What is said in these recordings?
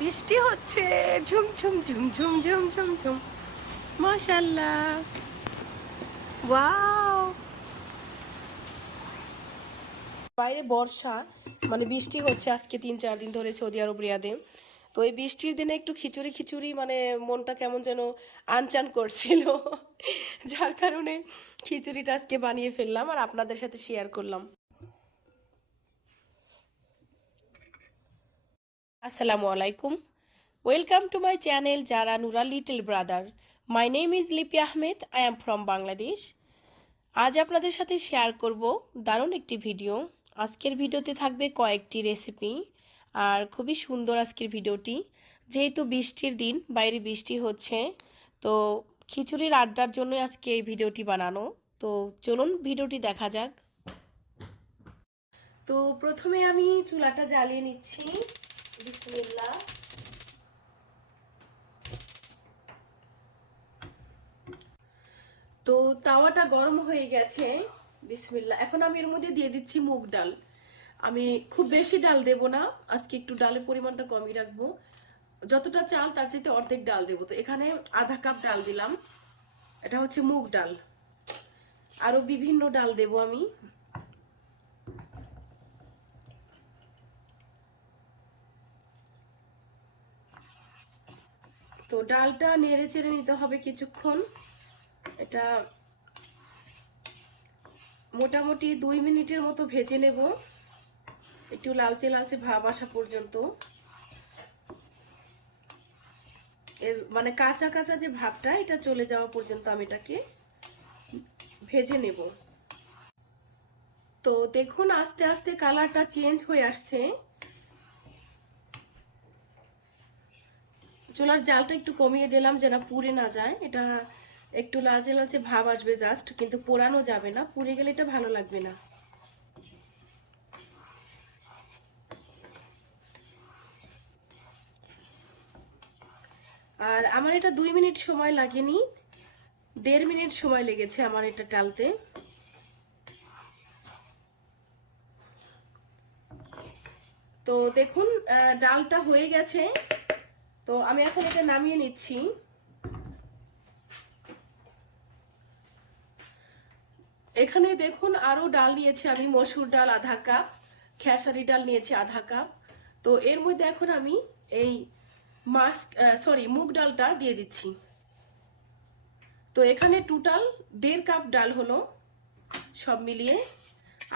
বৃষ্টি হচ্ছে ঝুম ঝুম ঝুম ঝুম ঝুম ঝুম ঝুম। মাশাআল্লাহ, ওয়াও। বাইরে বর্ষা, মানে বৃষ্টি হচ্ছে আজকে 3-4 দিন ধরে সৌদি আরব রিয়াদে। তো এই বৃষ্টির দিনে একটু খিচুড়ি খিচুড়ি মানে মনটা কেমন যেন আনচান করছিল। যার কারণে খিচুড়িটা আজকে বানিয়ে ফেললাম আর আপনাদের সাথে শেয়ার করলাম। আসসালামু আলাইকুম, ওয়েলকাম টু মাই চ্যানেল যারা Nura little brother. My name is Lipi Ahmed, I am from Bangladesh. আজ আপনাদের সাথে শেয়ার করব দারুণ একটি ভিডিও। আজকের ভিডিওতে থাকবে কয়েকটি রেসিপি আর খুবই সুন্দর আজকের ভিডিওটি। যেহেতু বৃষ্টির দিন, বাইরে বৃষ্টি হচ্ছে, তো খিচুড়ির আড্ডার জন্য আজকে এই ভিডিওটি বানানো। তো চলুন ভিডিওটি দেখা যাক। তো প্রথমে আমি চুলাটা জ্বালিয়ে নিচ্ছি, বিসমিল্লাহ। তো তাওয়াটা গরম হয়ে গেছে, বিসমিল্লাহ। এখন আমি এর মধ্যে দিয়ে দিচ্ছি মুগ ডাল। আমি খুব বেশি ডাল দেব না, আজকে একটু ডালের পরিমাণটা কমই রাখবো। যতটা চাল তার চাইতে অর্ধেক ডাল দেবো। তো এখানে আধা কাপ ডাল দিলাম, এটা হচ্ছে মুগ ডাল। আরো বিভিন্ন ডাল দেব আমি। তো ডালটা নেড়ে চেড়ে নিতে হবে কিছুক্ষণ। এটা মোটামুটি 2 মিনিটের মতো ভেজে নেব, একটু লালচে লালচে ভাব আসা পর্যন্ত। এর মানে কাঁচা কাঁচা যে ভাবটা, এটা চলে যাওয়া পর্যন্ত আমি এটাকে ভেজে নেব। তো দেখুন আস্তে আস্তে কালারটা চেঞ্জ হয়ে আসছে। চুলার জালটা একটু কমিয়ে দিলাম যেন পুড়ে না যায়। এটা একটু লালচে লালচে ভাব আসবে জাস্ট, কিন্তু পোড়ানো যাবে না, পুড়ে গেলে এটা ভালো লাগবে না। আর আমার এটা 2 মিনিট সময় লাগেনি, 1.5 মিনিট সময় লেগেছে আমার এটা টালতে। তো দেখুন ডালটা হয়ে গেছে। তো আমি এখন এটা নামিয়ে নিচ্ছি। এখানে দেখুন আরো ডাল নিয়েছি আমি, মসুর ডাল আধা কাপ, খেসারি ডাল নিয়েছি আধা কাপ। তো এর মধ্যে এখন আমি এই মুগ ডালটা দিয়ে দিচ্ছি। তো এখানে টোটাল 1.5 কাপ ডাল হলো সব মিলিয়ে,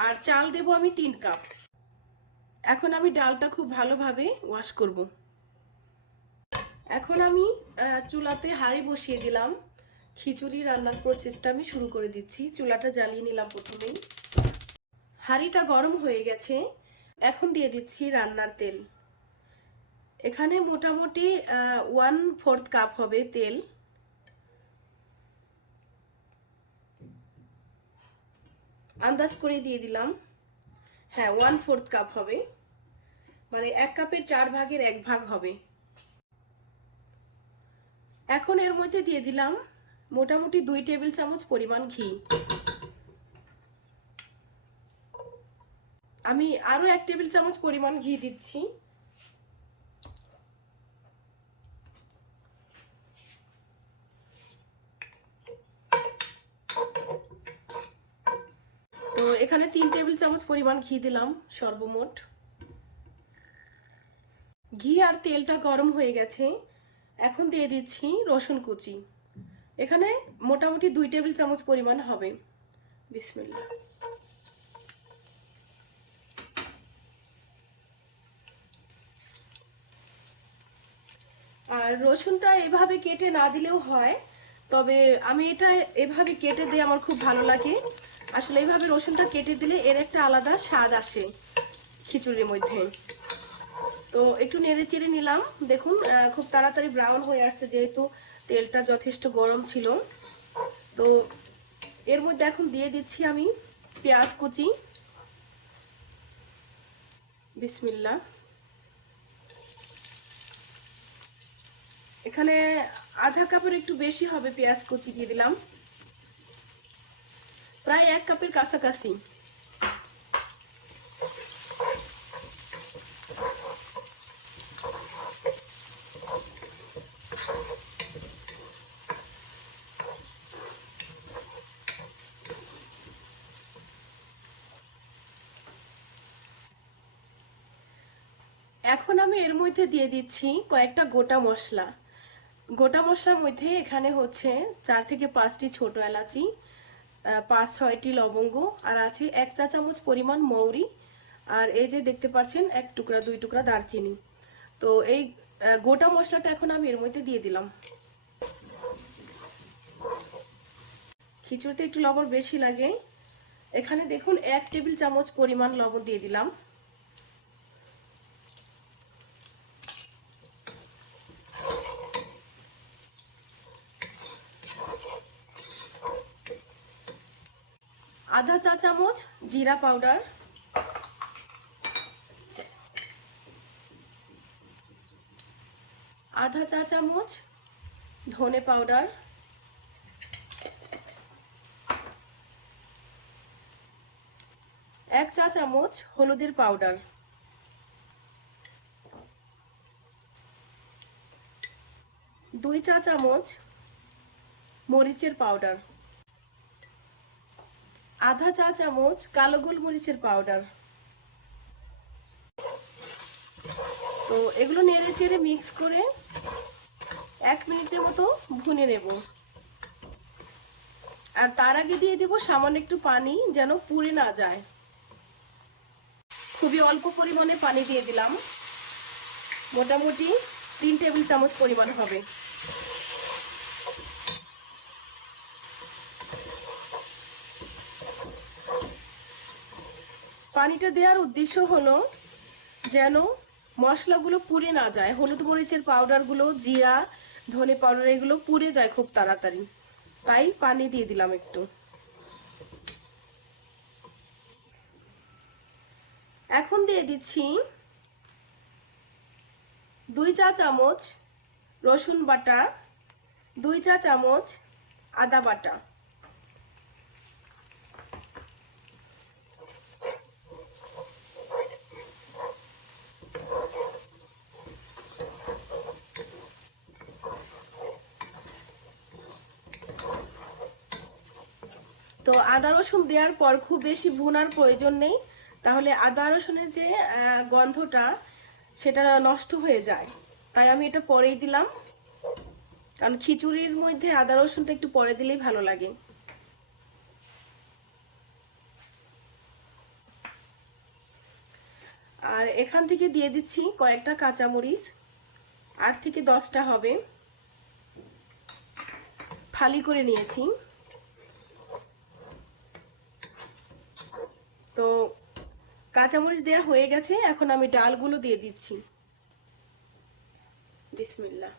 আর চাল দেব আমি 3 কাপ। এখন আমি ডালটা খুব ভালোভাবে ওয়াশ করব। এখন আমি চুলাতে হাঁড়ি বসিয়ে দিলাম। খিচুড়ি রান্নার প্রসেসটা আমি শুরু করে দিচ্ছি। চুলাটা জ্বালিয়ে নিলাম প্রথমেই। হাঁড়িটা গরম হয়ে গেছে, এখন দিয়ে দিচ্ছি রান্নার তেল। এখানে মোটামুটি 1/4 কাপ হবে তেল। আন্দাজ করে দিয়ে দিলাম, হ্যাঁ 1/4 কাপ হবে, মানে 1 কাপের 4 ভাগের 1 ভাগ হবে। এখন এর মধ্যে দিয়ে দিলাম মোটামুটি 2 টেবিল চামচ পরিমাণ ঘি। আমি আরো 1 টেবিল চামচ পরিমাণ ঘি দিচ্ছি। তো এখানে 3 টেবিল চামচ পরিমাণ ঘি দিলাম সর্বমোট। ঘি আর তেলটা গরম হয়ে গেছে, এখন দিয়ে দিচ্ছি রসুন কুচি। এখানে মোটামুটি 2 টেবিল চামচ পরিমাণ হবে, বিসমিল্লাহ। আর রসুনটা এভাবে কেটে না দিলেও হয়, তবে আমি এটা এভাবে কেটে দিয়ে আমার খুব ভালো লাগে। আসলে এইভাবে রসুনটা কেটে দিলে এর একটা আলাদা স্বাদ আসে খিচুড়ির মধ্যে। তো একটু নেড়ে চেড়ে নিলাম। দেখুন খুব তাড়াতাড়ি ব্রাউন হয়ে আসছে, যেহেতু তেলটা যথেষ্ট গরম ছিল। তো এর মধ্যে এখন দিয়ে দিচ্ছি আমি পেঁয়াজ কুচি, বিসমিল্লাহ। এখানে আধা কাপের একটু বেশি হবে পেঁয়াজ কুচি দিয়ে দিলাম, প্রায় 1 কাপের কাছাকাছি। এখন আমি এর মধ্যে দিয়ে দিচ্ছি কয়েকটা গোটা মশলা। গোটা মশলার মধ্যে এখানে হচ্ছে 4 থেকে 5টি ছোট এলাচি, 5-6টি লবঙ্গ, আর আছে 1 চা চামচ পরিমাণ মৌরি, আর এই যে দেখতে পাচ্ছেন 1 টুকরা 2 টুকরা দারচিনি। তো এই গোটা মশলাটা এখন আমি এর মধ্যে দিয়ে দিলাম। খিচুড়িতে একটু লবণ বেশি লাগে, এখানে দেখুন 1 টেবিল চামচ পরিমাণ লবণ দিয়ে দিলাম। আধা চা চামচ জিরা পাউডার, আধা চা চামচ ধনে পাউডার, 1 চা চামচ হলুদের পাউডার, 2 চা চামচ মরিচের পাউডার, আধা চা চামচ কালো গোলমরিচের পাউডার। তো এগুলো নেড়ে চেড়ে মিক্স করে 1 মিনিটের মতো ভুনে নেব। আর তার আগে দিয়ে দেব সামান্য একটু পানি, যেন পুড়ে না যায়। খুবই অল্প পরিমাণে পানি দিয়ে দিলাম, মোটামুটি 3 টেবিল চামচ পরিমাণ হবে। পানিটা দেওয়ার উদ্দেশ্য হলো যেন মশলাগুলো পুড়ে না যায়। হলুদ মরিচের পাউডারগুলো, জিরা, ধনে পাউডার এগুলো পুড়ে যায় খুব তাড়াতাড়ি, তাই পানি দিয়ে দিলাম একটু। এখন দিয়ে দিচ্ছি 2 চা চামচ রসুন বাটা, 2 চা চামচ আদা বাটা, তো আদা রসুন দেওয়ার পর খুব বেশি ভুনার প্রয়োজন নেই, তাহলে আদা রসুনের যে গন্ধটা সেটা নষ্ট হয়ে যায়। তাই আমি এটা পরেই দিলাম, কারণ খিচুড়ির মধ্যে আদা রসুনটা একটু পরে দিলেই ভালো লাগে। আর এখান থেকে দিয়ে দিচ্ছি কয়েকটা কাঁচামরিচ, 8 থেকে 10টা হবে, ফালি করে নিয়েছি। তো কাঁচামরিচ দেওয়া হয়ে গেছে, এখন আমি ডালগুলো দিয়ে দিচ্ছি। বিসমিল্লাহ।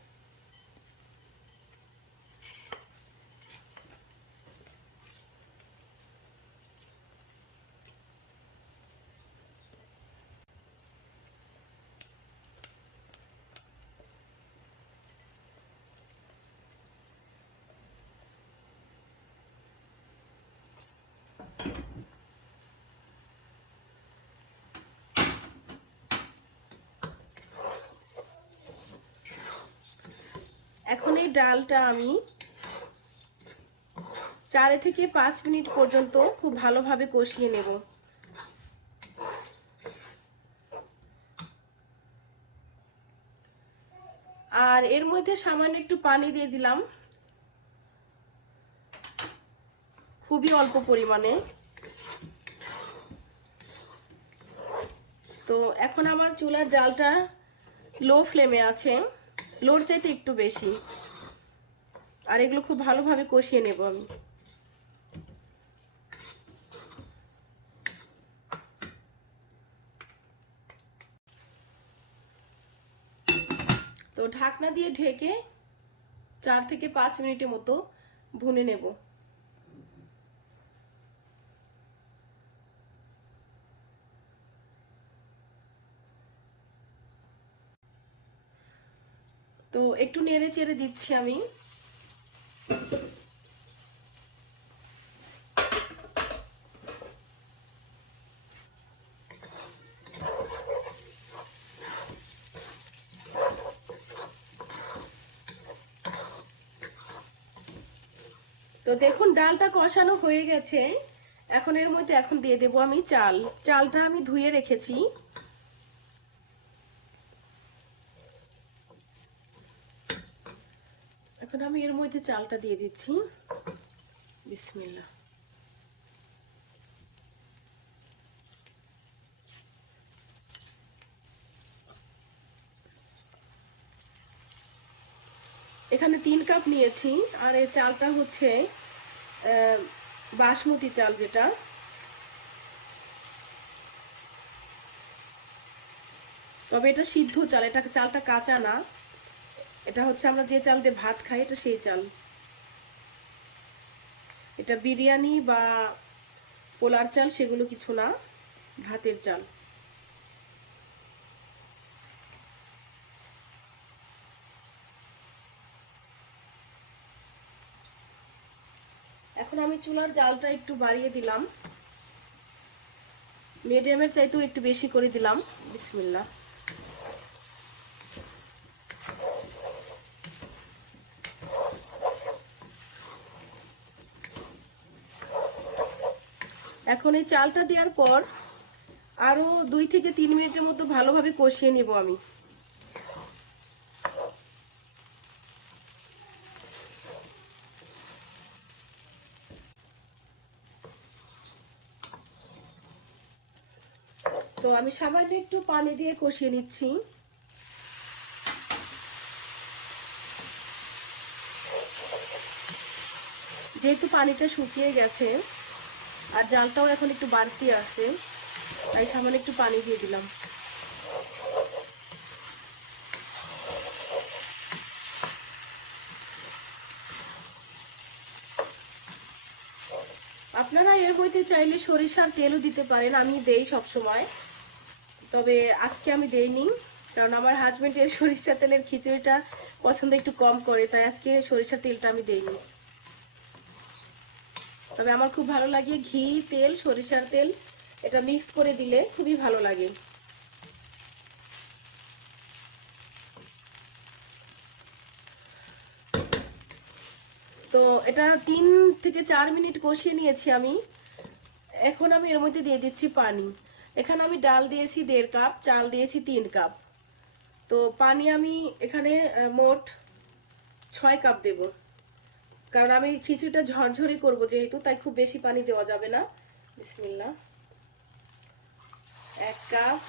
এখন এই ডালটা আমি 4 থেকে 5 মিনিট পর্যন্ত খুব ভালোভাবে কষিয়ে নেব। আর এর মধ্যে সামান্য একটু পানি দিয়ে দিলাম, খুবই অল্প পরিমাণে। তো এখন আমার চুলার জালটা লো ফ্লেমে আছে, লোর চাইতে একটু বেশি, আর এগুলো খুব ভালোভাবে কষিয়ে নেব আমি। তো ঢাকনা দিয়ে ঢেকে 4 থেকে 5 মিনিটের মতো ভুনে নেব। তো একটু নেড়ে চেড়ে দিচ্ছি আমি। তো দেখুন ডালটা কষানো হয়ে গেছে, এখন এর মধ্যে এখন দিয়ে দেব আমি চালটা আমি ধুয়ে রেখেছি। এখন আমি এর মধ্যে চালটা দিয়ে দিচ্ছি। বিসমিল্লাহ। এখানে 3 কাপ নিয়েছি, আর এই চালটা হচ্ছে বাসমতি চাল, যেটা তবে এটা সিদ্ধ চাল, এটা চালটা কাঁচা না। এটা হচ্ছে আমরা যে চাল দিয়ে ভাত খাই, এটা সেই চাল। এটা বিরিয়ানি বা পোলার চাল সেগুলো কিছু না, ভাতের চাল। এখন আমি চুলার জালটা একটু বাড়িয়ে দিলাম, মিডিয়ামের চাইতেও একটু বেশি করে দিলাম। বিসমিল্লাহ। এখন এই চালটা দেওয়ার পর আরো 2 থেকে 3 মিনিটের মতো ভালোভাবে কষিয়ে নেব আমি। তো আমি সামান্য একটু পানি দিয়ে কষিয়ে নিচ্ছি। যেহেতু পানিটা শুকিয়ে গেছে আর জালটাও এখন একটু বাড়তি আছে, তাই সামান্য একটু পানি দিয়ে দিলাম। আপনারা এর মধ্যে চাইলে সরিষার তেলও দিতে পারেন, আমি দেই সব সময়, তবে আজকে আমি দেইনি, কারণ আমার হাজবেন্ডের সরিষার তেলের খিচুড়িটা পছন্দ একটু কম করে, তাই আজকে সরিষার তেলটা আমি দেইনি। তবে আমার খুব ভালো লাগে ঘি, তেল, সরিষার তেল এটা মিক্স করে দিলে খুবই ভালো লাগে। তো এটা 3 থেকে 4 মিনিট কষিয়ে নিয়েছি আমি। এখন আমি এর মধ্যে দিয়ে দিচ্ছি পানি। এখানে আমি ডাল দিয়েছি 1.5 কাপ, চাল দিয়েছি 3 কাপ। তো পানি আমি এখানে মোট 6 কাপ দেব, কারণ আমি খিচুড়িটা ঝরঝরে করব যেহেতু, তাই খুব বেশি পানি দেওয়া যাবে না। বিসমিল্লাহ। 1 cup,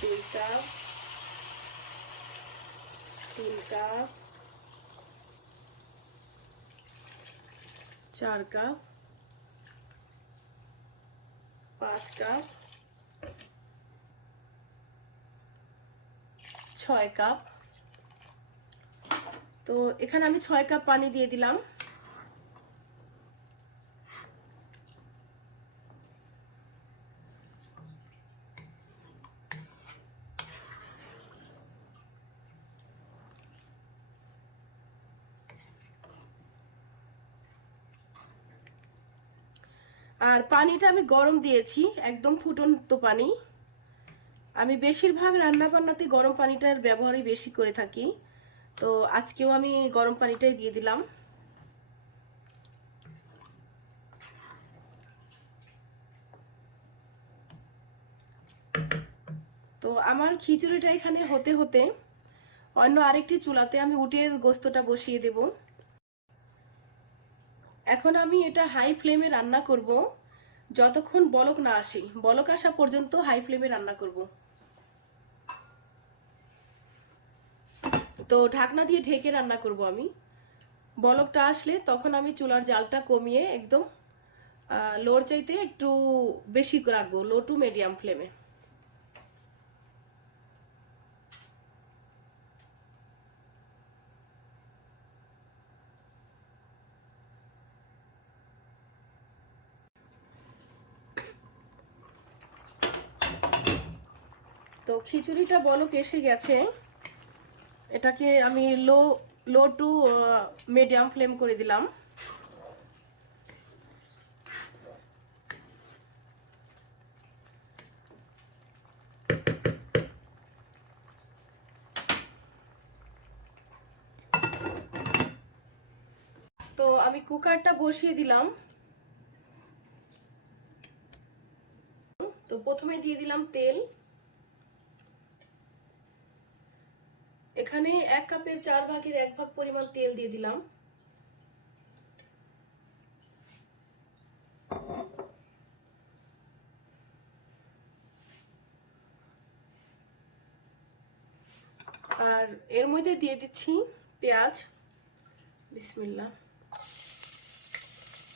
2 cup, 3 cup, 4 cup, 5 cup, 6 cup. তো এখানে আমি 6 কাপ পানি দিয়ে দিলাম। আর পানিটা আমি গরম দিয়েছি, একদম ফুটন্ত পানি। আমি বেশিরভাগ রান্না বান্নাতে গরম পানিটার ব্যবহারই বেশি করে থাকি, তো আজকেও আমি গরম পানিটাই দিয়ে দিলাম। তো আমার খিচুড়িটা এখানে হতে হতে অন্য আরেকটি চুলাতে আমি উটের গোস্তটা বসিয়ে দেব। এখন আমি এটা হাই ফ্লেমে রান্না করব যতক্ষণ বলক না আসে, বলক আসা পর্যন্ত হাই ফ্লেমে রান্না করব। তো ঢাকনা দিয়ে ঢেকে রান্না করব আমি। বলকটা আসলে তখন আমি চুলার জালটা কমিয়ে একদম লোর চাইতে একটু বেশি রাখবো, লো টু মিডিয়াম ফ্লেমে। তো খিচুড়িটা বলক এসে গেছে, এটাকে আমি লো টু মিডিয়াম ফ্লেম করে দিলাম। তো আমি কুকারটা বসিয়ে দিলাম। তো প্রথমে দিয়ে দিলাম তেল। এখানে এখানে 1 কাপের 4 ভাগের 1 ভাগ পরিমাণ তেল দিয়ে দিলাম। আর এর মধ্যে দিয়ে দিচ্ছি পেঁয়াজ। বিসমিল্লাহ।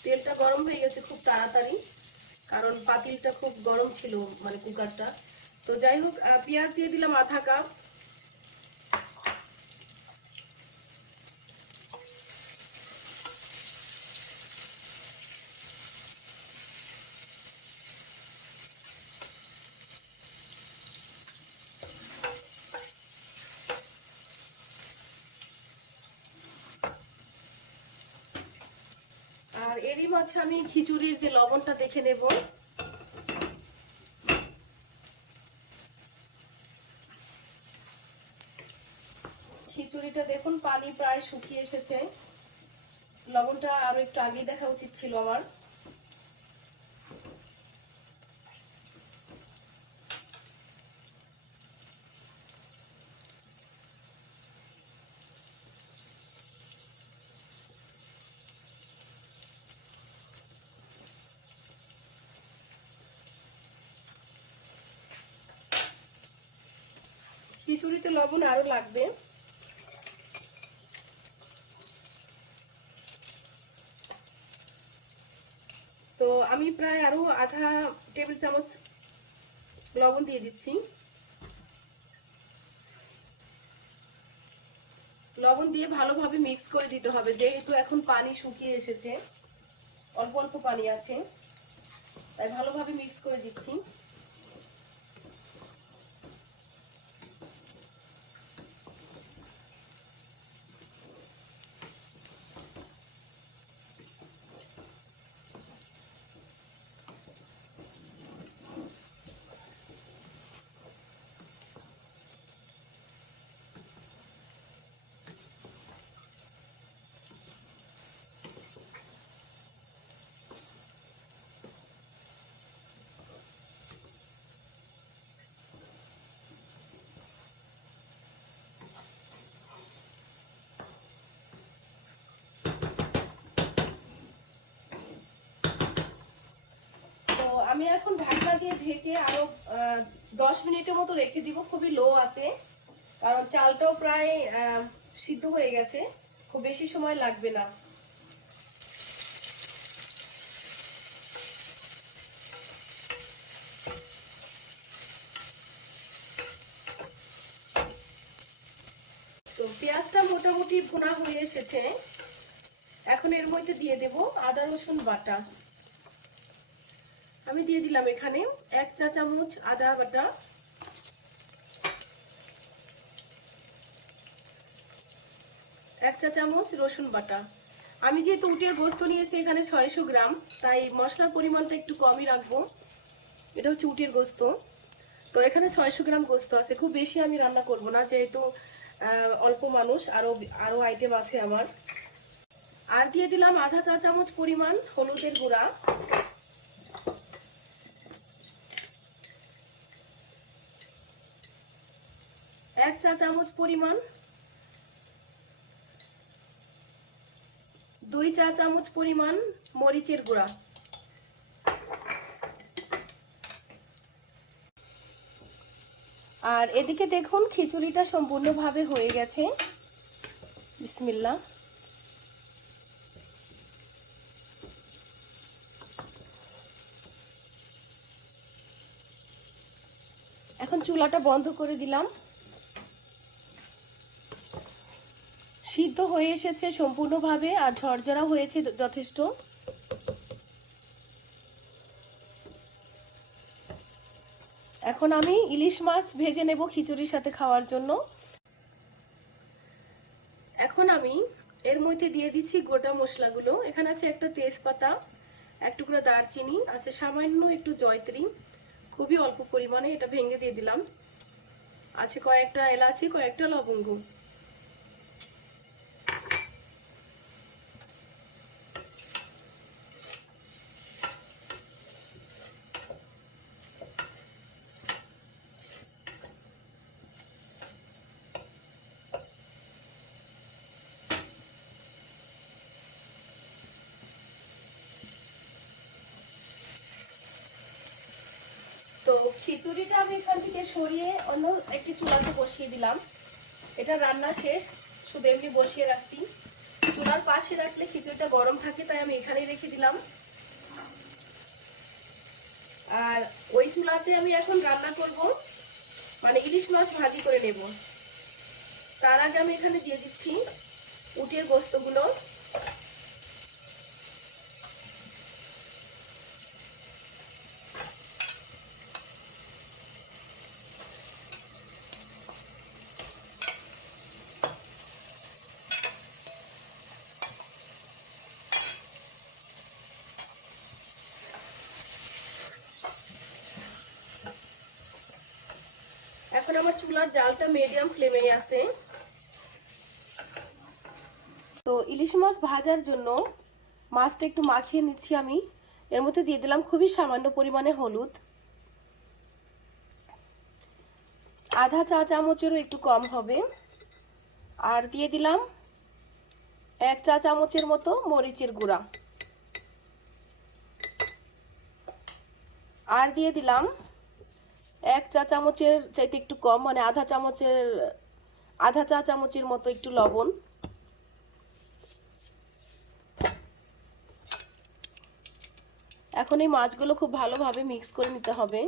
তেলটা গরম হয়ে গেছে খুব তাড়াতাড়ি, কারণ পাতিলটা খুব গরম ছিল, মানে কুকারটা। তো যাই হোক, পেঁয়াজ দিয়ে দিলাম আধা কাপ। আর এরই মাঝে আমি খিচুড়ির যে লবণটা দেখে নেব। খিচুড়িটা দেখুন পানি প্রায় শুকিয়ে এসেছে। লবণটা আরো একটু আগে দেখা উচিত ছিল আমার। খিচুড়িতে লবণ আরো লাগবে। তো আমি প্রায় আরো আধা টেবিল চামচ লবণ দিয়ে দিচ্ছি। লবণ দিয়ে ভালোভাবে মিক্স করে দিতে হবে, যেহেতু এখন পানি শুকিয়ে এসেছে, অল্প অল্প পানি আছে, তাই ভালোভাবে মিক্স করে দিচ্ছি। আমি এখন ঢাকনা দিয়ে ঢেকে আরো 10 মিনিটের মতো রেখে দিব, খুবই লো আছে, কারণ চালটাও প্রায় সিদ্ধ হয়ে গেছে, খুব বেশি সময় লাগবে না। তো পেঁয়াজটা মোটামুটি ভুনা হয়ে এসেছে। এখন এর মধ্যে দিয়ে দেব আদা রসুন বাটা। আমি দিয়ে দিলাম এখানে 1 চা চামচ আদা বাটা, 1 চা চামচ রসুন বাটা। আমি যেহেতু উটের গোস্ত নিয়েছি এখানে 600 গ্রাম, তাই মশলার পরিমাণটা একটু কমই রাখবো। এটা হচ্ছে উটের গোস্ত, তো এখানে 600 গ্রাম গোস্ত আছে, খুব বেশি আমি রান্না করব না, যেহেতু অল্প মানুষ, আরো আইটেম আছে আমার। আর দিয়ে দিলাম আধা চা চামচ পরিমাণ হলুদের গুঁড়া, 1 চা চামচ পরিমাণ, 2 চা চামচ পরিমাণ মরিচের গুঁড়া। আর এদিকে দেখুন খিচুড়িটা সম্পূর্ণভাবে হয়ে গেছে। বিসমিল্লাহ। এখন চুলাটা বন্ধ করে দিলাম। সিদ্ধ হয়ে এসেছে সম্পূর্ণভাবে, আর ঝরঝরা হয়েছে যথেষ্ট। এখন আমি ইলিশ মাছ ভেজে নেব খিচুড়ির সাথে খাওয়ার জন্য। এখন আমি এর মধ্যে দিয়ে দিচ্ছি গোটা মশলাগুলো। এখানে আছে একটা তেজপাতা, 1 টুকরা দারচিনি, আছে সামান্য একটু জয়ত্রী, খুবই অল্প পরিমাণে, এটা ভেঙে দিয়ে দিলাম। আছে কয়েকটা এলাচি, কয়েকটা লবঙ্গ। খিচুড়িটা আমি এখান থেকে সরিয়ে অন্য একটি চুলাতে বসিয়ে দিলাম। এটা রান্না শেষ, শুধু এমনি বসিয়ে রাখছি। চুলার পাশে রাখলে খিচুড়িটা গরম থাকে, তাই আমি এখানেই রেখে দিলাম। আর ওই চুলাতে আমি এখন রান্না করব, মানে ইলিশ মাছ ভাজি করে নেব। তার আগে আমি এখানে দিয়ে দিচ্ছি উটের গোস্তগুলো। এখন আমার চুলার জালটা মিডিয়াম ফ্লেমে আছে। তো ইলিশ মাছ ভাজার জন্য মাছটা একটু মাখিয়ে নিচ্ছি আমি। এর মধ্যে দিয়ে দিলাম খুবই সামান্য পরিমাণে হলুদ, আধা চা চামচেরও একটু কম হবে। আর দিয়ে দিলাম 1 চা চামচের মতো মরিচের গুঁড়া। আর দিয়ে দিলাম 1 চা চামচের চাইতে একটু কম, মানে আধা চা চামচের মতো একটু লবণ। এখন এই মাছগুলো খুব ভালোভাবে মিক্স করে নিতে হবে।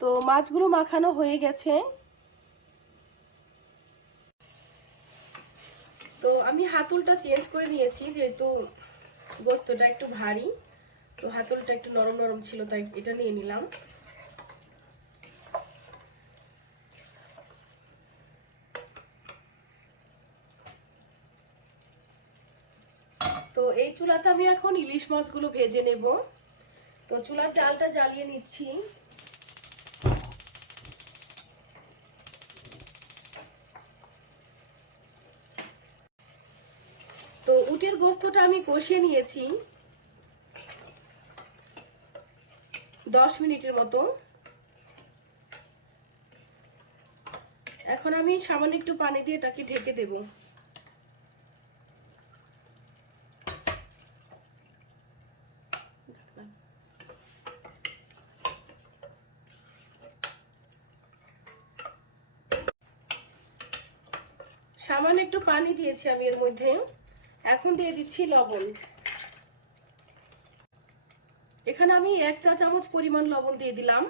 তো মাছগুলো মাখানো হয়ে গেছে। তো আমি হাতলটা চেঞ্জ করে নিয়েছি, যেহেতু গোস্তটা একটু ভারী, তো হাতলটা একটু নরম নরম ছিল, তাই এটা নিয়ে নিলাম। তো এই চুলাতে আমি এখন ইলিশ মাছগুলো ভেজে নেব। তো চুলার জালটা জ্বালিয়ে নিচ্ছি। তো উটের গোস্তটা আমি কষিয়ে নিয়েছি 10 মিনিটের মতো। এখন আমি সামান্য একটু পানি দিয়ে এটাকে ঢেকে দেব। সামান্য একটু পানি দিয়েছি আমি এর মধ্যে। এখন দিয়ে দিচ্ছি লবণ। এখানে আমি 1 চা চামচ পরিমাণ লবণ দিয়ে দিলাম।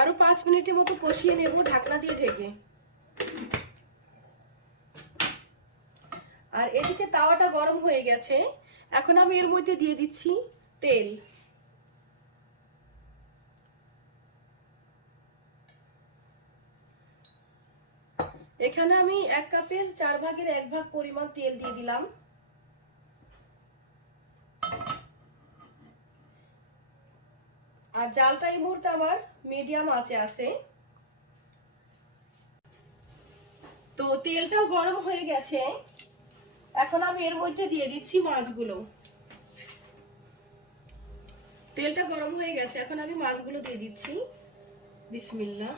আরো 5 মিনিটের মতো কষিয়ে নেব ঢাকনা দিয়ে ঢেকে। আর এদিকে তাওয়াটা গরম হয়ে গেছে। এখন আমি এর মধ্যে দিয়ে দিচ্ছি তেল। এখানে আমি 1 কাপের 4 ভাগের 1 ভাগ পরিমাণ তেল দিয়ে দিলাম। আর জালটা এই মুহূর্তে আমার মিডিয়াম আঁচে আছে। তো তেলটাও গরম হয়ে গেছে। এখন আমি এর মধ্যে দিয়ে দিচ্ছি মাছগুলো। তেলটা গরম হয়ে গেছে, এখন আমি মাছগুলো দিয়ে দিচ্ছি। বিসমিল্লাহ।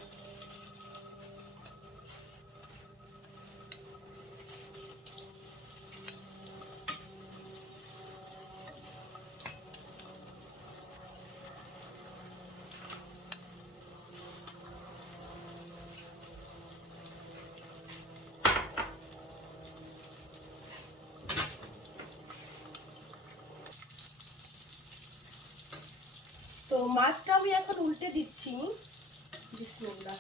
তো মাছটা আমি এখন উল্টে দিচ্ছি। বিসমিল্লাহ।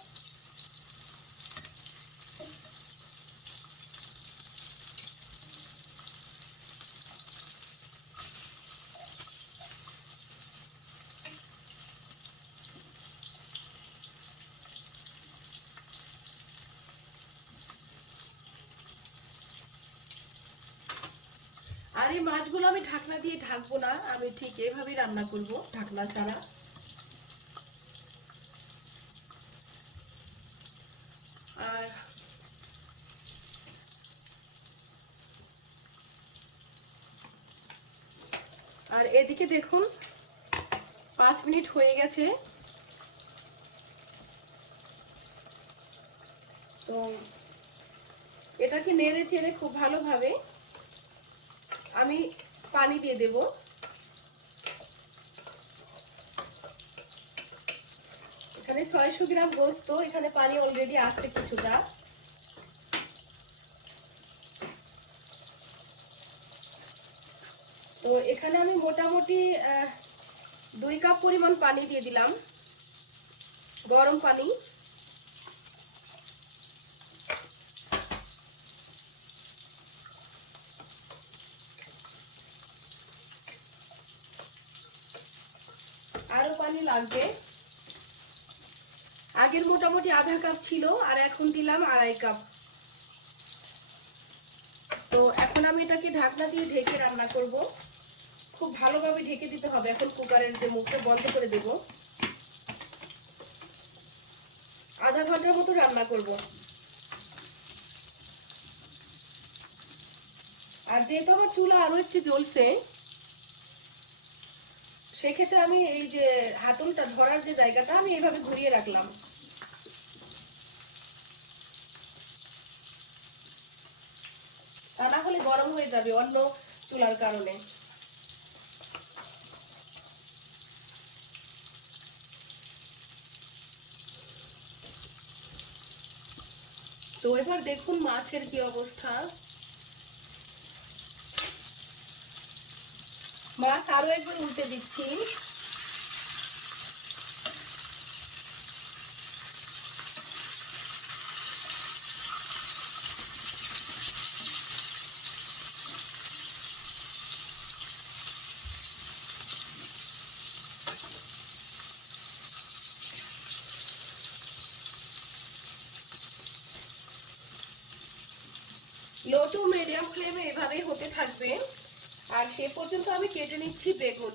আর এই মাছগুলো আমি ঢাকনা দিয়ে ঢাকবো না, আমি ঠিক এইভাবেই রান্না করব ঢাকনা ছাড়া। আর আর এদিকে দেখুন 5 মিনিট হয়ে গেছে। তো এটাকে নেড়ে চেড়ে খুব ভালোভাবে আমি পানি দিয়ে দেব। এখানে 600 গ্রাম গোস্ত, এখানে পানি অলরেডি আসছে কিছুটা। তো এখানে আমি মোটামুটি 2 কাপ পরিমাণ পানি দিয়ে দিলাম, গরম পানি। আরো পানি লাগবে। আগের মোটামুটি আধা কাপ ছিল আর এখন দিলাম 2.5 কাপ। তো এখন আমি এটাকে ঢাকনা দিয়ে ঢেকে রান্না করব। খুব ভালোভাবে ঢেকে দিতে হবে। এখন কুকারের যে মুখটা বন্ধ করে দেব। আধা ঘন্টার মতো রান্না করব। আর যেহেতু আমার চুলা আরো একটু জ্বলছে, সেক্ষেত্রে আমি এই যে হাতলটা ধরার যে জায়গাটা আমি এইভাবে ঘুরিয়ে রাখলাম। তা না হলে গরম হয়ে যাবে অন্য চুলার কারণে। তো এবার দেখুন মাছের কি অবস্থা। মাছ আরো একবার উল্টে দিচ্ছি। লো টু মিডিয়াম ফ্লেমে এভাবেই হতে থাকবে। আর সে পর্যন্ত আমি কেটে নিচ্ছি বেগুন।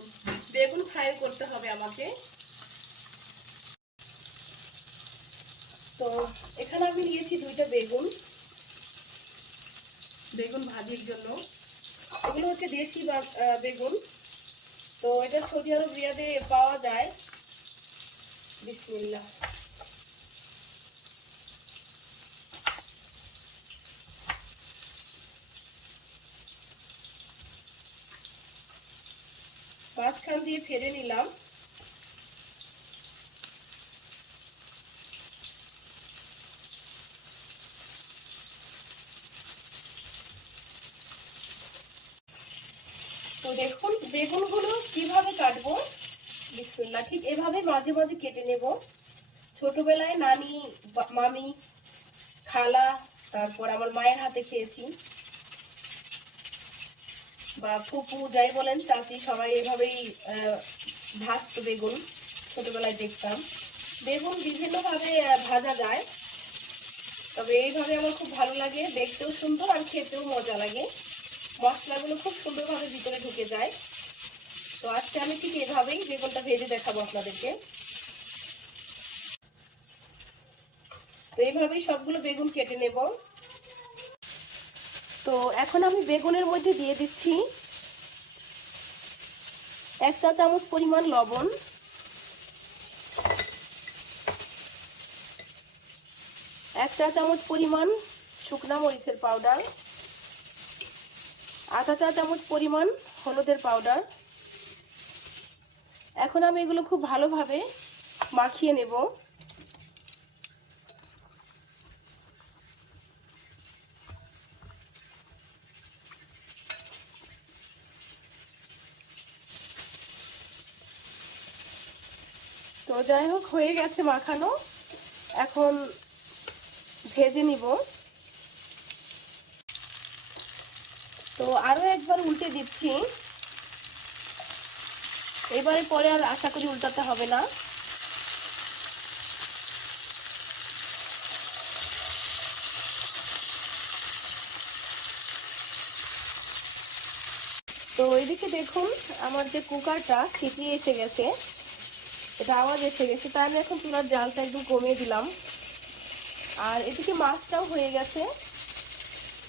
বেগুন ফ্রাই করতে হবে আমাকে। তো এখানে আমি নিয়েছি 2টা বেগুন, বেগুন ভাজির জন্য। এগুলো হচ্ছে দেশি বেগুন। তো এটা সৌদি আরব রিয়াদে পাওয়া যায়। বিসমিল্লাহ। মাঝখান দিয়ে ফেলে নিলাম। তো দেখুন বেগুনগুলো কিভাবে কাটবো। বিসমিল্লাহ। ঠিক এভাবে মাঝে মাঝে কেটে নেব। ছোটবেলায় নানি, মামি, খালা, তারপর আমার মায়ের হাতে খেয়েছি, বা ফুপু যাই বলেন, চাচি, সবাই এভাবেই ভাজতো বেগুন। ছোটবেলায় দেখতাম। বেগুন বিভিন্ন ভাবে ভাজা যায়, তবে এইভাবে আমার খুব ভালো লাগে। দেখতেও সুন্দর আর খেতেও মজা লাগে। মশলাগুলো খুব সুন্দরভাবে ভিতরে ঢুকে যায়। তো আজকে আমি ঠিক এভাবেই বেগুনটা ভেজে দেখাবো আপনাদেরকে। তো এইভাবেই সবগুলো বেগুন কেটে নেব। তো এখন আমি বেগুনের মধ্যে দিয়ে দিচ্ছি 1 চা চামচ পরিমাণ লবণ, 1 চা চামচ পরিমাণ শুকনা মরিচের পাউডার, আধা চা চামচ পরিমাণ হলুদের পাউডার। এখন আমি এগুলো খুব ভালোভাবে মাখিয়ে নেব। তো যাই হোক, হয়ে গেছে মাখানো। এখন ভেজে নিব। তো আরো একবার উল্টে দিচ্ছি। এবারে পরে আর আশা করি উল্টাতে হবে না। তো এদিকে দেখুন আমার যে কুকারটা সিটি এসে গেছে, এটা আওয়াজ এসে গেছে, তাই আমি এখন চুলার জালটা একদম কমিয়ে দিলাম। আর এদিকে মাছটাও হয়ে গেছে,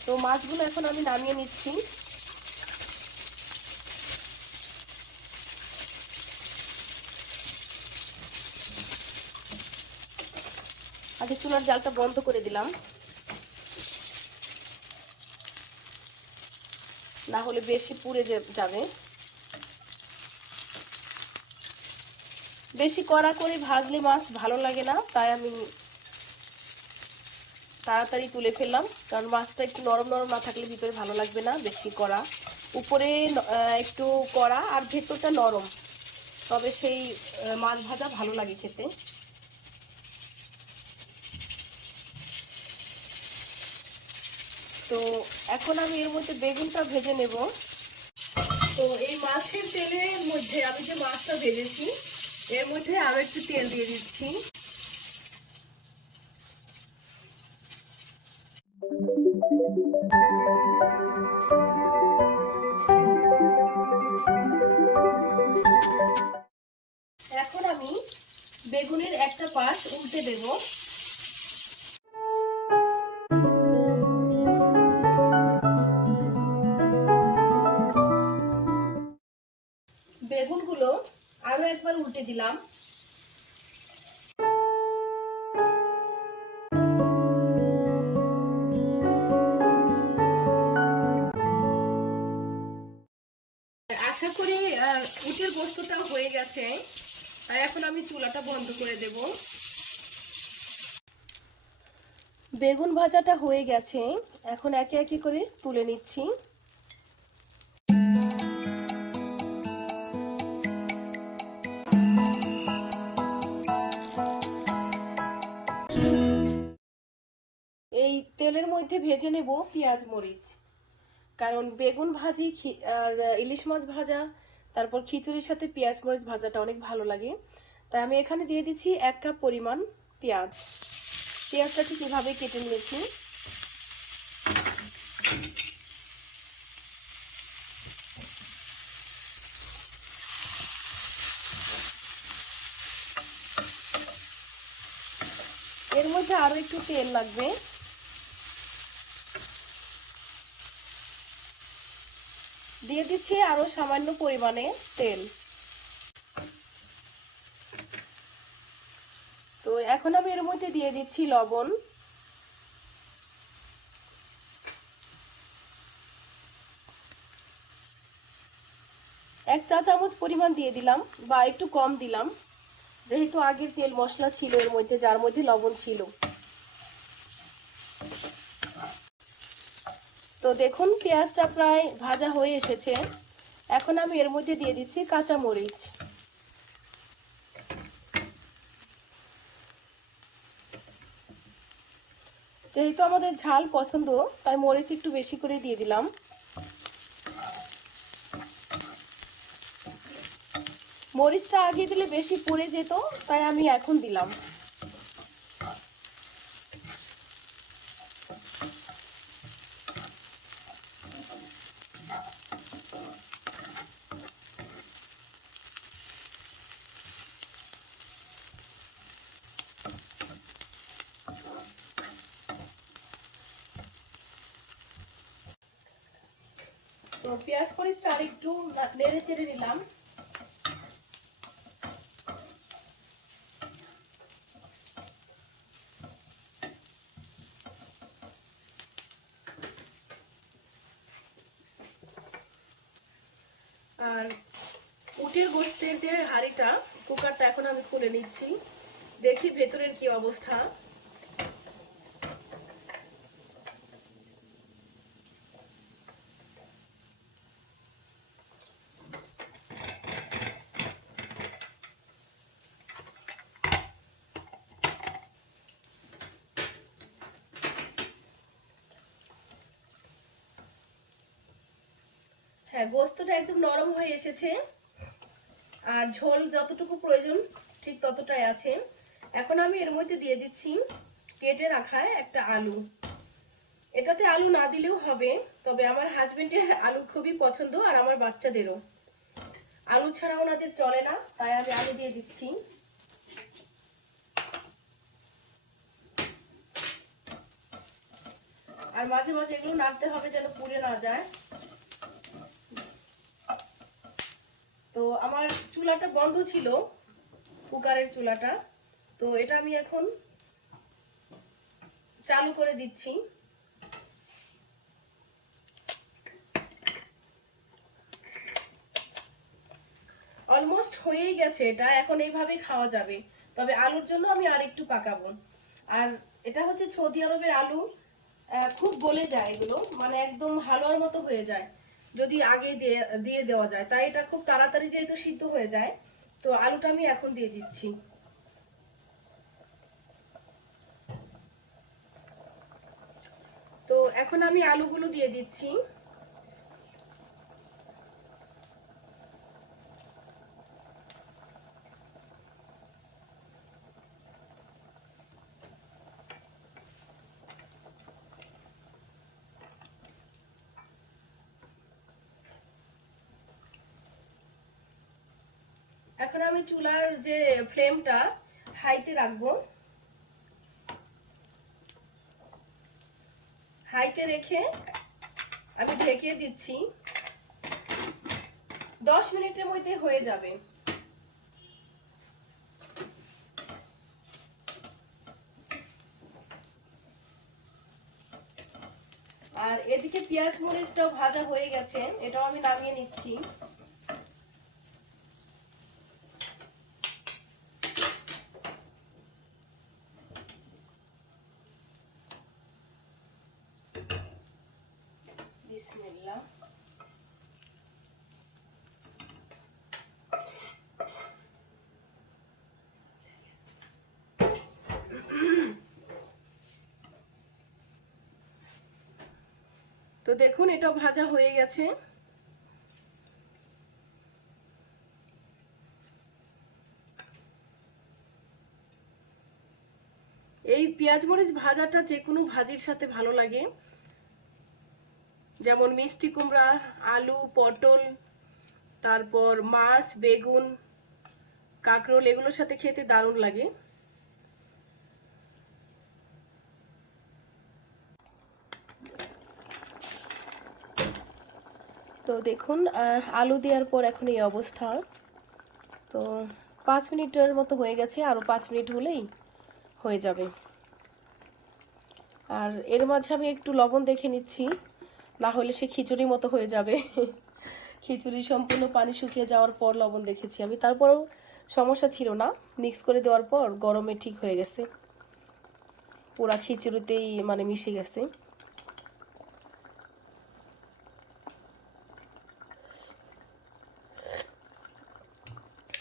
তো মাছগুলো এখন আমি নামিয়ে নিচ্ছি। আগে চুলার জালটা বন্ধ করে দিলাম, না হলে বেশি পুড়ে যাবে। বেশি কড়া করে ভাজলে মাছ ভালো লাগে না, তাই আমি তাড়াতাড়ি তুলে ফেললাম, কারণ মাছটা একটু নরম নরম না থাকলে ভিতরে ভালো লাগবে না। বেশি কড়া, উপরে একটু কড়া আর ভেতরটা নরম, তবে সেই মাছ ভাজা ভালো লাগে খেতে। তো এখন আমি এর মধ্যে বেগুনটা ভেজে নেব। তো এই মাছের তেলের মধ্যে আমি যে মাছটা ভেজেছি এর মধ্যে আরো একটু তেল দিয়ে দিচ্ছি। এখন আমি বেগুনের একটা পাশ উল্টে দেব। বেগুনগুলো আরো একবার উল্টে দিলাম। আশা করি উটের গোস্তটা হয়ে গেছে, আর এখন আমি চুলাটা বন্ধ করে দেব। বেগুন ভাজাটা হয়ে গেছে, এখন একে একে করে তুলে নিচ্ছি। এই তেলের মধ্যে ভেজে নেব পেঁয়াজ মরিচ, কারণ বেগুন ভাজি আর ইলিশ মাছ ভাজা, তারপর খিচুড়ির সাথে পেঁয়াজ মরিচ ভাজাটা অনেক ভালো লাগে। তাই আমি এখানে দিয়ে দিচ্ছি 1 কাপ পরিমাণ পেঁয়াজ। পেঁয়াজটা ঠিক এভাবে কেটে নিয়েছি। এর মধ্যে আরো একটু তেল লাগবে, দিয়ে দিচ্ছি আরো সামান্য পরিমাণে তেল। তো এখন আমি এর মধ্যে দিয়ে দিচ্ছি লবণ, এক চা চামচ পরিমাণ দিয়ে দিলাম, বা একটু কম দিলাম, যেহেতু আগের তেল মশলা ছিল এর মধ্যে, যার মধ্যে লবণ ছিল। তো দেখুন পেঁয়াজটা প্রায় ভাজা হয়ে এসেছে, এখন আমি এর মধ্যে দিয়ে দিচ্ছি কাঁচা মরিচ। যেহেতু আমাদের ঝাল পছন্দ, তাই মরিচ একটু বেশি করে দিয়ে দিলাম। মরিচটা আগে দিলে বেশি পুড়ে যেত, তাই আমি এখন দিলাম। তো পেঁয়াজ মরিচটা আর একটু নেড়ে চেড়ে নিলাম। আর উটের গোস্তের যে হাঁড়িটা, কুকারটা এখন আমি খুলে নিচ্ছি, দেখি ভেতরের কি অবস্থা। হ্যাঁ, গোস্তটা একদম নরম হয়ে এসেছে, আর ঝোল যতটুকু প্রয়োজন ঠিক ততটাই আছে। এখন আমি এর মধ্যে দিয়ে দিচ্ছি কেটে রাখা একটা আলু। এটাতে আলু না দিলেও হবে, তবে আমার হাজবেন্ডের আলু খুবই পছন্দ আর আমার বাচ্চাদেরও। আলু ছাড়া ওনাদের চলে না, তাই আমি আলু দিয়ে দিচ্ছি। আর মাঝে মাঝে এগুলো নাড়তে হবে যেন পুড়ে না যায়। তো আমার চুলাটা বন্ধ ছিল, কুকারের চুলাটা, তো এটা আমি এখন চালু করে দিচ্ছি। অলমোস্ট হয়েই গেছে এটা, এখন এইভাবেই খাওয়া যাবে। তবে আলুর জন্য আমি আর একটু পাকাবো। আর এটা হচ্ছে সৌদি আরবের আলু, খুব গলে যায় এগুলো, মানে একদম হালুয়ার মতো হয়ে যায় যদি আগে দিয়ে দেওয়া যায়। তাই এটা খুব তাড়াতাড়ি যেহেতু সিদ্ধ হয়ে যায়, তো আলুটা আমি এখন দিয়ে দিচ্ছি। তো এখন আমি আলুগুলো দিয়ে দিচ্ছি। এখন আমি চুলার যে ফ্লেমটা হাইতে রাখবো। হাইতে রেখে আমি ঢেকে দিচ্ছি। 10 মিনিটের মধ্যে হয়ে যাবে। আর এদিকে পেঁয়াজ মরিচটাও ভাজা হয়ে গেছে, এটাও আমি নামিয়ে নিচ্ছি। বিসমিল্লাহ। তো দেখুন এটাও ভাজা হয়ে গেছে। এই পেঁয়াজ মরিচ ভাজাটা যে কোনো ভাজির সাথে ভালো লাগে, যেমন মিষ্টি কুমড়া, আলু, পটল, তারপর মাছ, বেগুন, কাঁকরোল, এগুলোর সাথে খেতে দারুণ লাগে। তো দেখুন আলু দেওয়ার পর এখন এই অবস্থা। তো 5 মিনিটের মতো হয়ে গেছে, আরও 5 মিনিট হলেই হয়ে যাবে। আর এর মাঝে আমি একটু লবণ দেখে নিচ্ছি, না হলে সে খিচুড়ির মতো হয়ে যাবে। খিচুড়ি সম্পূর্ণ পানি শুকিয়ে যাওয়ার পর লবণ দেখেছি আমি, তারপরেও সমস্যা ছিল না। মিক্স করে দেওয়ার পর গরমে ঠিক হয়ে গেছে, পুরা খিচুড়িতেই মানে মিশে গেছে।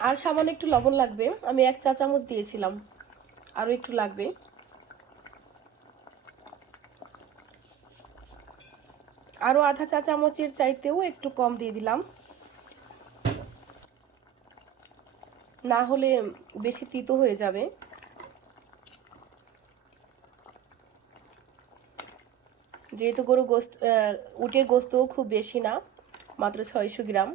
আর সামান্য একটু লবণ লাগবে, আমি 1 চা চামচ দিয়েছিলাম, আরও একটু লাগবে। আরও আধা চা চামচের চাইতেও একটু কম দিয়ে দিলাম, না হলে বেশি তিতো হয়ে যাবে। যেহেতু গরু গোস্ত, উটের গোস্তও খুব বেশি না, মাত্র 600 গ্রাম।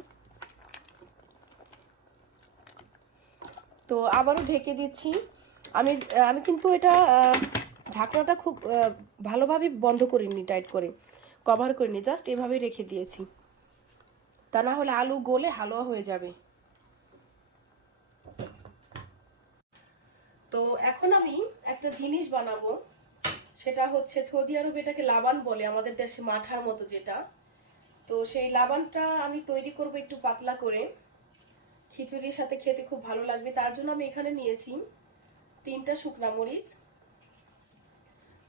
তো আবারও ঢেকে দিচ্ছি। আমি আমি কিন্তু এটা ঢাকনাটা খুব ভালোভাবে বন্ধ করিনি, টাইট করে কভার করিনি, জাস্ট এভাবেই রেখে দিয়েছি, তা না হলে আলু গলে হালুয়া হয়ে যাবে। তো এখন আমি একটা জিনিস বানাবো, সেটা হচ্ছে সৌদি আরবে এটাকে লাবান বলে, আমাদের দেশে মাঠার মতো যেটা। তো সেই লাবানটা আমি তৈরি করব একটু পাতলা করে, খিচুড়ির সাথে খেতে খুব ভালো লাগবে। তার জন্য আমি এখানে নিয়েছি 3টা শুকনা মরিচ।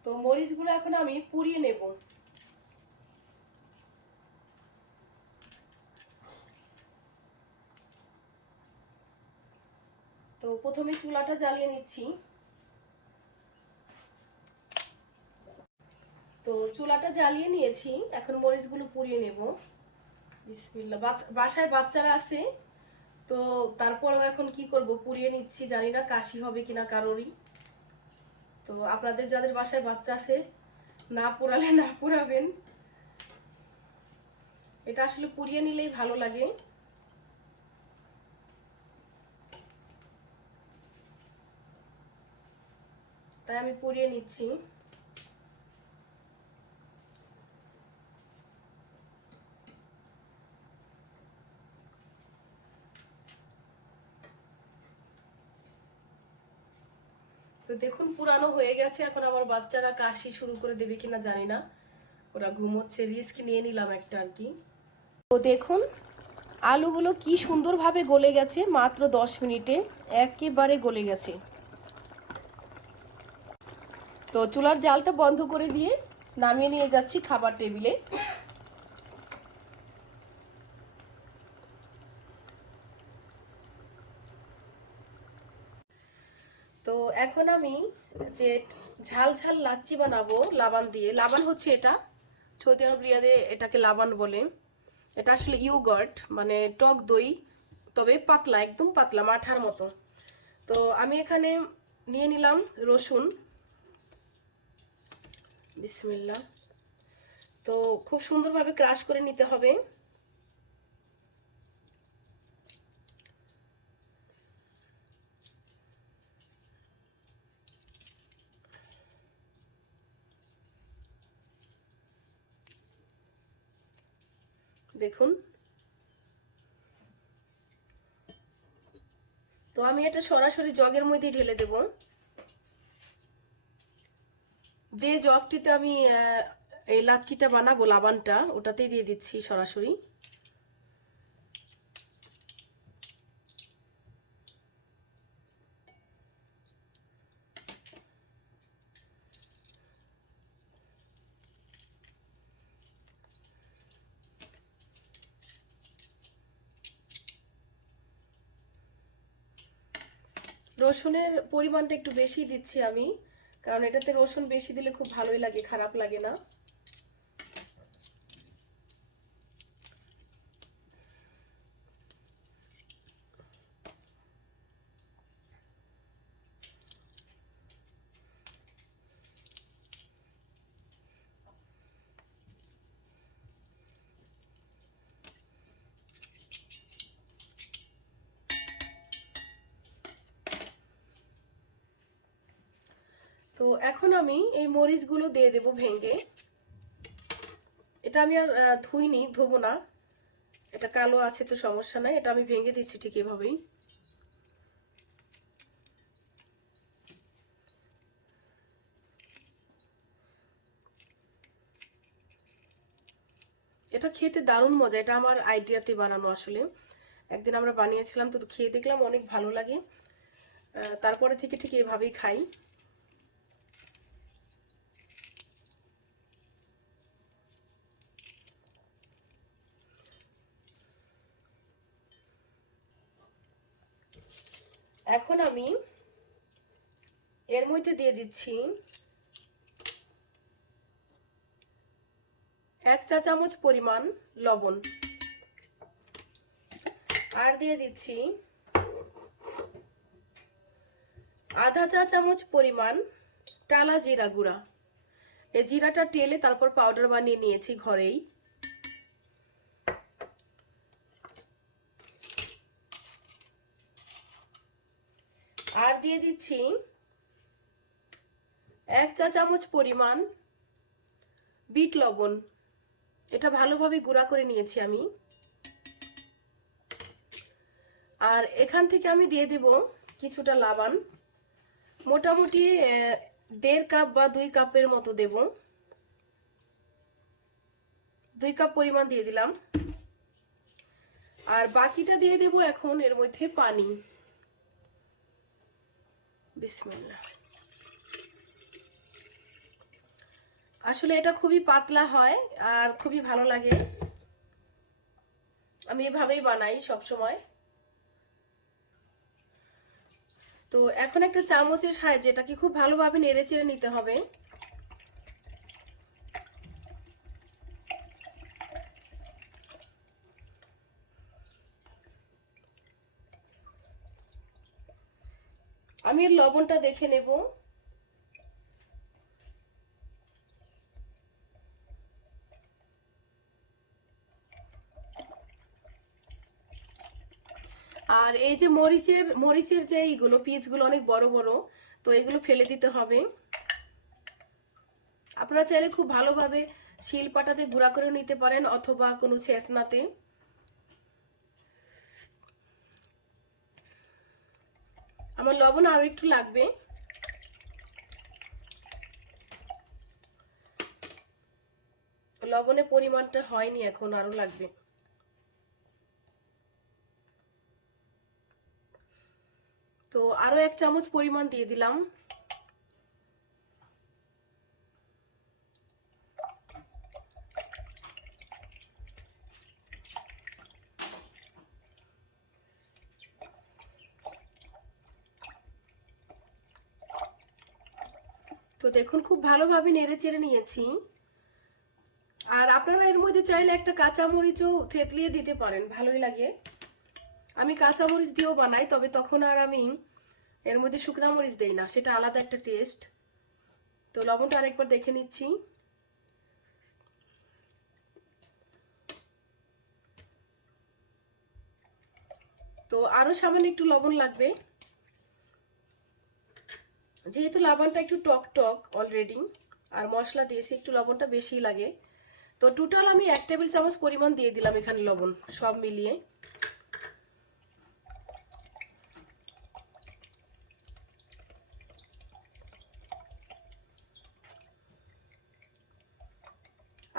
তো মরিচগুলো এখন আমি পুড়িয়ে নেব। তো প্রথমে চুলাটা জ্বালিয়ে নিচ্ছি। তো চুলাটা জ্বালিয়ে নিয়েছি, এখন মরিচগুলো পুড়িয়ে নেব। বিসমিল্লাহ। বাসায় বাচ্চারা আছে, তো তারপরেও এখন কি করব, পুড়িয়ে নিচ্ছি। জানি না কাশি হবে কিনা কারোরই। তো আপনাদের যাদের বাসায় বাচ্চা আছে না পোড়ালে না পোড়াবেন, এটা আসলে পুড়িয়ে নিলেই ভালো লাগে। তাই আমি পুড়িয়ে নিচ্ছি। তো দেখুন পুরানো হয়ে গেছে। এখন আমার বাচ্চারা কাশি শুরু করে দেবে কিনা জানি না, ওরা ঘুমোচ্ছে, রিস্ক নিয়ে নিলাম একটা আর কি। তো দেখুন আলুগুলো কি সুন্দরভাবে গলে গেছে, মাত্র 10 মিনিটে একেবারে গলে গেছে। তো চুলার জালটা বন্ধ করে দিয়ে নামিয়ে নিয়ে যাচ্ছি খাবার টেবিলে। তো এখন আমি যে ঝাল ঝাল লাচ্ছি বানাবো লাবান দিয়ে, লাবান হচ্ছে এটা, সৌদি আরব রিয়াদে এটাকে লাবান বলে। এটা আসলে ইয়োগার্ট, মানে টক দই, তবে পাতলা, একদম পাতলা, মাঠার মতো। তো আমি এখানে নিয়ে নিলাম রসুন, বিসমিল্লাহ। তো খুব সুন্দরভাবে ক্রাশ করে নিতে হবে। দেখুন, তো আমি এটা সরাসরি জগের মধ্যে ঢেলে দেব। যে জগটিতে আমি এই লাচ্ছিটা বানাবো, লাবানটা, ওটাতেই দিয়ে দিচ্ছি সরাসরি। রসুনের পরিমাণটা একটু বেশি দিচ্ছি আমি, কারণ এটাতে রসুন বেশি দিলে খুব ভালোই লাগে, খারাপ লাগে না। তো এখন আমি এই মরিচগুলো দিয়ে দেব ভেঙে। এটা আমি আর ধুইনি, ধোবো না, এটা কালো আছে তো সমস্যা নাই, এটা আমি ভেঙে দিচ্ছি ঠিক এভাবেই। এটা খেতে দারুণ মজা, এটা আমার আইডিয়াতে বানানো আসলে। একদিন আমরা বানিয়েছিলাম, তো খেয়ে দেখলাম অনেক ভালো লাগে, তারপরে থেকে ঠিক এভাবেই খাই। এখন আমি এর মধ্যে দিয়ে দিচ্ছি 1 চা চামচ পরিমাণ লবণ, আর দিয়ে দিচ্ছি ½ চা চামচ পরিমাণ টালা জিরা গুঁড়া। এই জিরাটা টেলে তারপর পাউডার বানিয়ে নিয়েছি ঘরেই। আর দিয়ে দিচ্ছি 1 চা চামচ পরিমাণ বিট লবণ, এটা ভালোভাবে গুঁড়া করে নিয়েছি আমি। আর এখান থেকে আমি দিয়ে দেব কিছুটা লাবান, মোটামুটি 1.5 কাপ বা 2 কাপের মতো দেব। 2 কাপ পরিমাণ দিয়ে দিলাম। আর বাকিটা দিয়ে দেব এখন এর মধ্যে পানি, বিসমিল্লাহ। আসলে এটা খুবই পাতলা হয় আর খুবই ভালো লাগে, আমি এভাবেই বানাই সব সময়। তো এখন একটা চামচের সাহায্যে এটাকে খুব ভালোভাবে নেড়ে চেড়ে নিতে হবে। আমি এর লবণটা দেখে নেব। আর এই যে মরিচের যে এইগুলো পিসগুলো অনেক বড় বড়, তো এগুলো ফেলে দিতে হবে। আপনারা চাইলে খুব ভালোভাবে শিলপাটাতে গুঁড়া করে নিতে পারেন অথবা কোনো ছেঁচনাতে। আমার লবণ আরো একটু লাগবে। লবণের পরিমাণটা হয়নি, এখন আরো লাগবে। তো আরো 1 চামচ পরিমাণ দিয়ে দিলাম। তো দেখুন খুব ভালোভাবে নেড়ে চেড়ে নিয়েছি। আর আপনারা এর মধ্যে চাইলে একটা কাঁচা মরিচও থেতলিয়ে দিতে পারেন, ভালোই লাগে। আমি কাঁচা মরিচ দিয়েও বানাই, তবে তখন আর আমি এর মধ্যে শুকনা মরিচ দেই না, সেটা আলাদা একটা টেস্ট। তো লবণটা আরেকবার দেখে নিচ্ছি। তো আরো সামান্য একটু লবণ লাগবে, যেহেতু লবণটা একটু টক টক অলরেডি আর মশলা দিয়েছি, একটু লবণটা বেশি লাগে। তো টোটাল আমি 1 টেবিল চামচ পরিমাণ দিয়ে দিলাম এখানে লবণ, সব মিলিয়ে।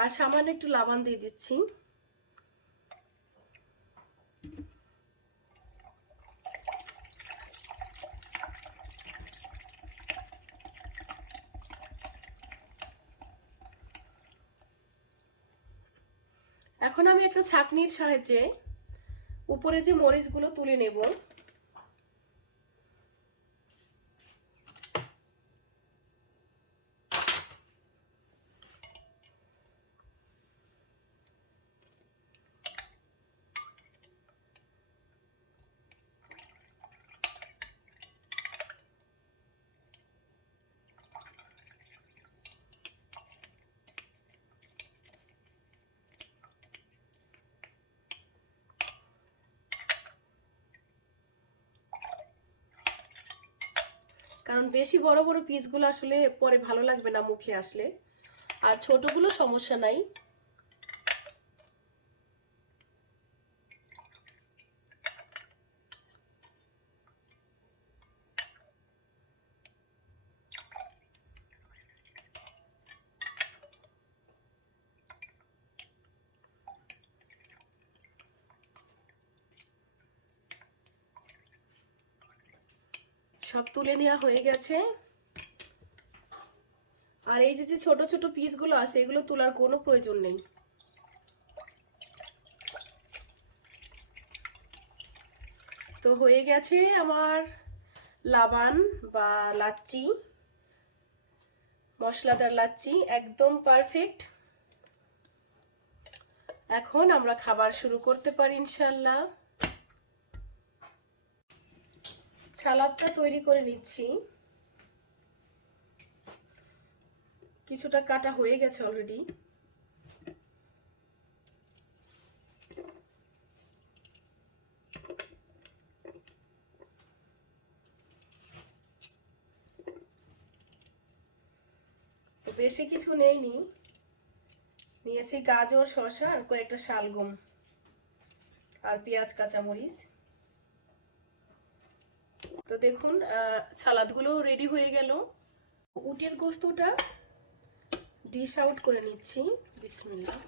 আর সামান্য একটু লবণ দিয়ে দিচ্ছি। এখন আমি একটা ছাঁকনির সাহায্যে উপরে যে মরিচগুলো তুলে নেব। কারণ বেশি বড় বড় পিসগুলো আসলে পরে ভালো লাগবে না মুখে আসলে, আর ছোটগুলো সমস্যা নাই। সব তুলে নেওয়া হয়ে গেছে। আর এই যে ছোট ছোট পিসগুলো আছে, এগুলো তোলার কোনো প্রয়োজন নেই। তো হয়ে গেছে আমার লাবান বা লাচ্ছি, মশলাদার লাচ্ছি, একদম পারফেক্ট। এখন আমরা খাবার শুরু করতে পারি ইনশাল্লাহ। সালাদটা তৈরি করে নিচ্ছি। কিছুটা কাটা হয়ে গেছে অলরেডি। বেশি কিছু নেইনি, নিয়েছি গাজর, শসা আর কয়েকটা শালগম আর পেঁয়াজ, কাঁচামরিচ। তো দেখুন সালাদগুলো রেডি হয়ে গেল। উটের গোস্তটা ডিশ আউট করে নিচ্ছি। বিসমিল্লাহ।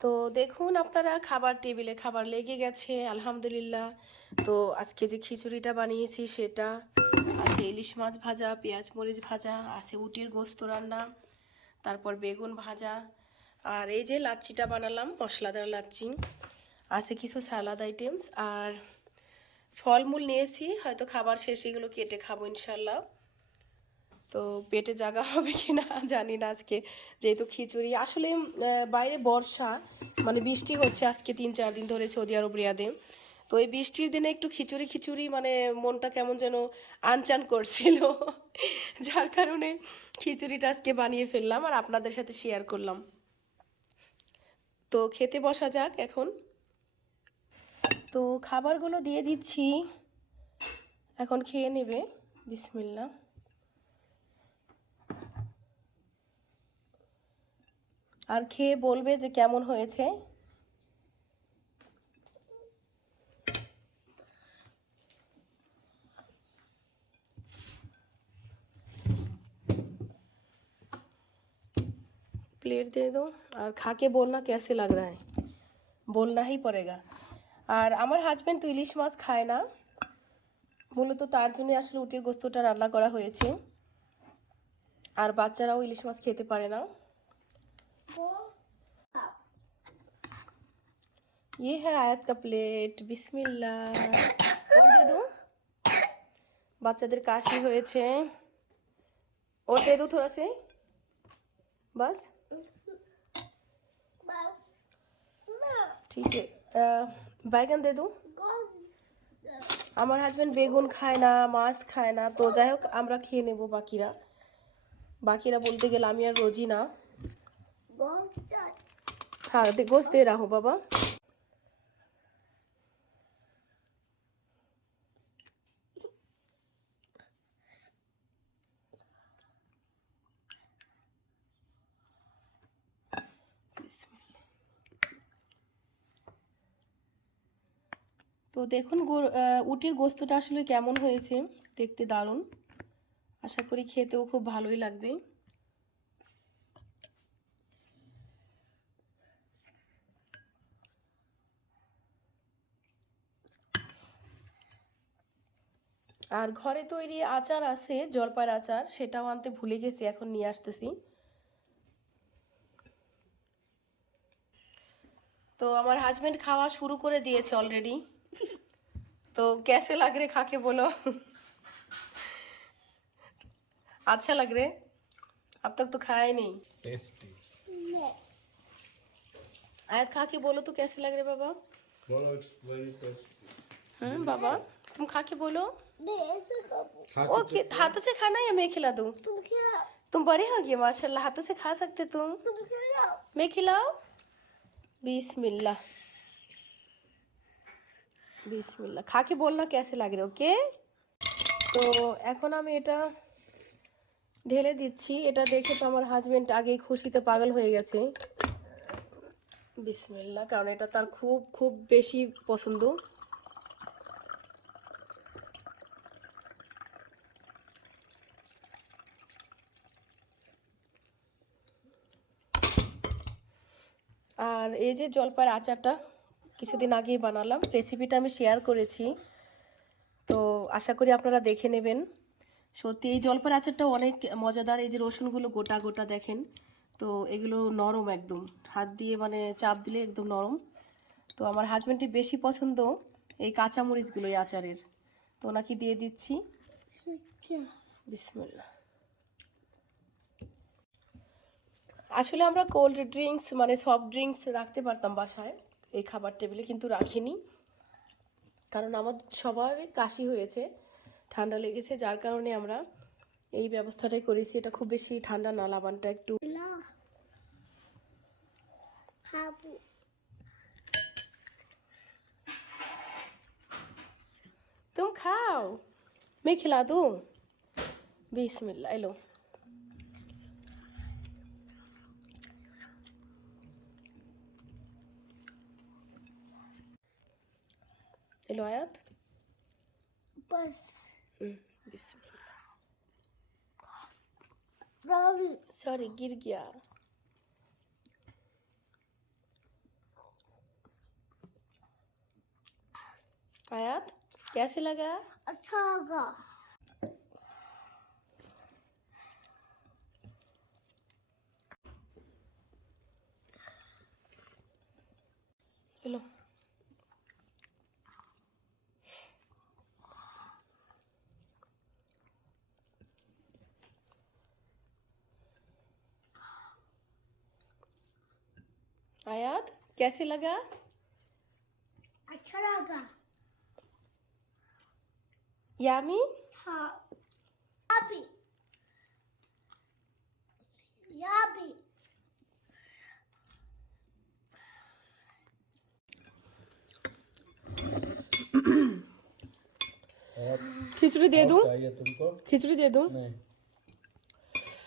তো দেখুন আপনারা খাবার টেবিলে খাবার লেগে গেছে আলহামদুলিল্লাহ। তো আজকে যে খিচুড়িটা বানিয়েছি সেটা আছে, ইলিশ মাছ ভাজা, পেঁয়াজ মরিচ ভাজা, আছে উটের গোস্ত রান্না, তারপর বেগুন ভাজা, আর এই যে লাচ্ছিটা বানালাম মশলাদার লাচ্ছি। আছে কিছু সালাদ আইটেমস আর ফলমূল নিয়েছি, হয়তো খাবার শেষে এগুলো কেটে খাবো ইনশাল্লাহ। তো পেটে জায়গা হবে কি না জানি না আজকে, যেহেতু খিচুড়ি আসলে বাইরে বর্ষা, মানে বৃষ্টি হচ্ছে আজকে 3-4 দিন ধরে সৌদি আরব রিয়াদে। তো এই বৃষ্টির দিনে একটু খিচুড়ি খিচুড়ি মানে মনটা কেমন যেন আনচান করছিল যার কারণে খিচুড়িটা আজকে বানিয়ে ফেললাম আর আপনাদের সাথে শেয়ার করলাম। তো খেতে বসা যাক এখন। তো খাবারগুলো দিয়ে দিচ্ছি, এখন খেয়ে নেবে। বিসমিল্লাহ। আর খেয়ে বলবে যে কেমন হয়েছে। प्लेट दे दो और खा के बोलना कैसे लग रहा है, बोलना ही पड़ेगा। আর আমার হাজবেন্ড তো ইলিশ মাছ খায় না, মূলত তার জন্য আসলে উটের গোস্তটা রান্না করা হয়েছে। আর বাচ্চারাও ইলিশ মাছ খেতে পারে না। ये है आयत का प्लेट, बिस्मिल्लाह। और दे दूं, বাচ্চাদের কাশি হয়েছে, और दे दूं थोड़ा से, बस ठीक है। बैगन दे दूं। আমার হাজবেন্ড বেগুন খায় না, মাছ খায় না, তো যাই হোক আমরা খেয়ে নেব। বাকিরা বলতে গেলে আমি আর রোজি না। হ্যাঁ গোস্ত দে রাহো বাবা। তো দেখুন উটের গোস্তটা আসলে কেমন হয়েছে, দেখতে দারুণ, আশা করি খেতেও খুব ভালোই লাগবে। আর ঘরে তৈরি আচার আছে, জলপাইয়ের আচার, সেটাও আনতে ভুলে গেছি, এখন নিয়ে আসতেছি। তো আমার হাজবেন্ড খাওয়া শুরু করে দিয়েছে অলরেডি। तो कैसे लग रहे खा के बोलो अच्छा लग रहे, अब तक तो खाया ही नहीं। टेस्टी। आयत खा के बोलो तो कैसे लग रहे बाबा। बोलो इट्स वेरी टेस्टी। बाबा तुम खा के बोलो। खा के ओके हाथों से खाना या मैं खिला दूं। तुम बड़े हो गए माशाल्लाह, हाथों से खा सकते तुम। मैं खिलाओ। बिस्मिल्लाह बिस्मिल्लाह, खा के बोलना कैसे लग रहे। ओके তো এখন আমি এটা ঢেলে দিচ্ছি। এটা দেখে তো আমার হাজবেন্ড আগেই খুশিতে পাগল হয়ে গেছে। বিসমিল্লাহ, কারণ এটা তার খুব খুব বেশি পছন্দ। আর এই যে জলপাইয়ের আচারটা কিছুদিন আগেই বানালাম, রেসিপিটা আমি শেয়ার করেছি, তো আশা করি আপনারা দেখে নেবেন। সত্যি এই জলপাইয়ের আচারটা অনেক মজাদার। এই যে রসুনগুলো গোটা গোটা দেখেন, তো এগুলো নরম একদম, হাত দিয়ে মানে চাপ দিলে একদম নরম। তো আমার হাজবেন্ডের বেশি পছন্দ এই কাঁচামরিচগুলো এই আচারের, তো ওনাকে দিয়ে দিচ্ছি। বিসমিল্লাহ। আসলে আমরা কোল্ড ড্রিঙ্কস মানে সফট ড্রিঙ্কস রাখতে পারতাম বাসায় এই খাবার টেবিলে, কিন্তু রাখিনি, কারণ আমাদের সবারই কাশি হয়েছে, ঠান্ডা লেগেছে, যার কারণে আমরা এই ব্যবস্থাটাই করেছি। এটা খুব বেশি ঠান্ডা না, লাবানটা একটু तुम खाओ मैं खिला दूँ। बिस्मिल्लाह लो। लो आयत बस बिस्मिल्लाह। सॉरी गिर गया। आयत कैसे लगा। अच्छा होगा। लो आयात कैसे लगा? अच्छा लगा। यामी? हाँ। अभी। याबी। और खिचड़ी दे दूं? चाहिए तुमको? खिचड़ी दे दूं? नहीं।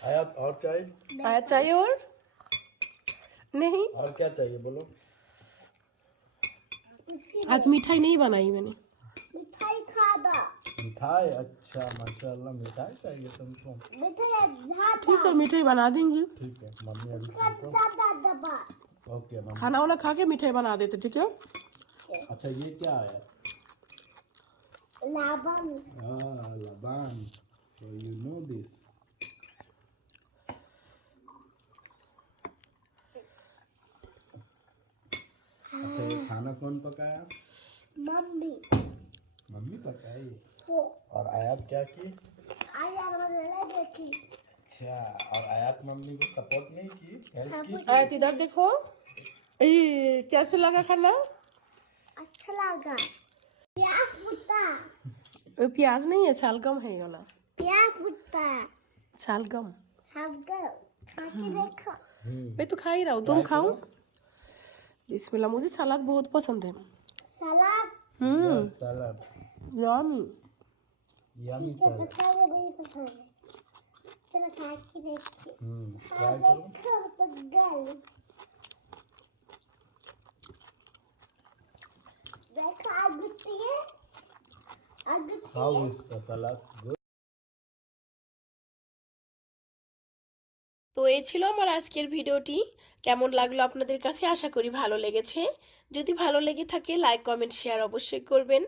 आयात और चाहिए? आयात चाहिए और? नहीं, और क्या चाहिए बोलो? आज मिठाई नहीं बनाई मैंने। मिठाई खा दो। मिठाई? अच्छा माशाल्लाह, मिठाई चाहिए तुमको? मिठाई ठीक है, मिठाई बना देंगे। ठीक है, मम्मी अभी तुमको। दबा। Okay mummy. खाना वाना खा के मिठाई बना देते, ठीक है? अच्छा ये क्या है? लबन। लबान। So you know this. अच्छा ये खाना कौन पकाया? मम्मी। मम्मी पकाई। हो। और आयात क्या की? आया मसाला देखी। अच्छा, और आयात मम्मी को सपोर्ट नहीं की, हेल्प की? आयात इधर देखो। कैसे लगा खाना? अच्छा लगा। प्याज भुट्टा। वो प्याज नहीं है, शालगम है ये वाला। प्याज भुट्टा। शालगम। सब खा के देखो। मैं तो खा ही रहा हूँ, तुम खाओ। बिस्मिल्लाह, मुझे सलाद बहुत पसंद है। सलाद। सलाद। यामी। यम्मी सलाद। मसाले भी पसंद है। चलो खा के देखते। ट्राई करो। देखो पगल। देखो आगुती है। आगुती हाउ है। Is the salad? गुड। তো এই ছিল আমার আজকের ভিডিওটি। কেমন লাগলো আপনাদের কাছে? আশা করি ভালো লেগেছে। যদি ভালো লেগে থাকে লাইক কমেন্ট শেয়ার অবশ্যই করবেন।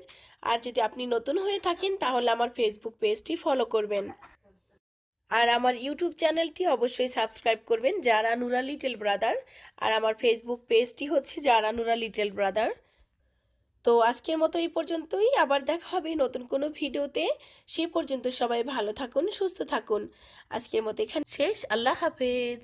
আর যদি আপনি নতুন হয়ে থাকেন তাহলে আমার ফেসবুক পেজটি ফলো করবেন। আর আমার ইউটিউব চ্যানেলটি অবশ্যই সাবস্ক্রাইব করবেন, যারা নুরা লিটল ব্রাদার। আর আমার ফেসবুক পেজটি হচ্ছে যারা নুরা লিটল ব্রাদার। তো আজকের মতো এই পর্যন্তই, আবার দেখা হবে নতুন কোনো ভিডিওতে। সে পর্যন্ত সবাই ভালো থাকুন, সুস্থ থাকুন। আজকের মতো এখানে শেষ। আল্লাহ হাফেজ।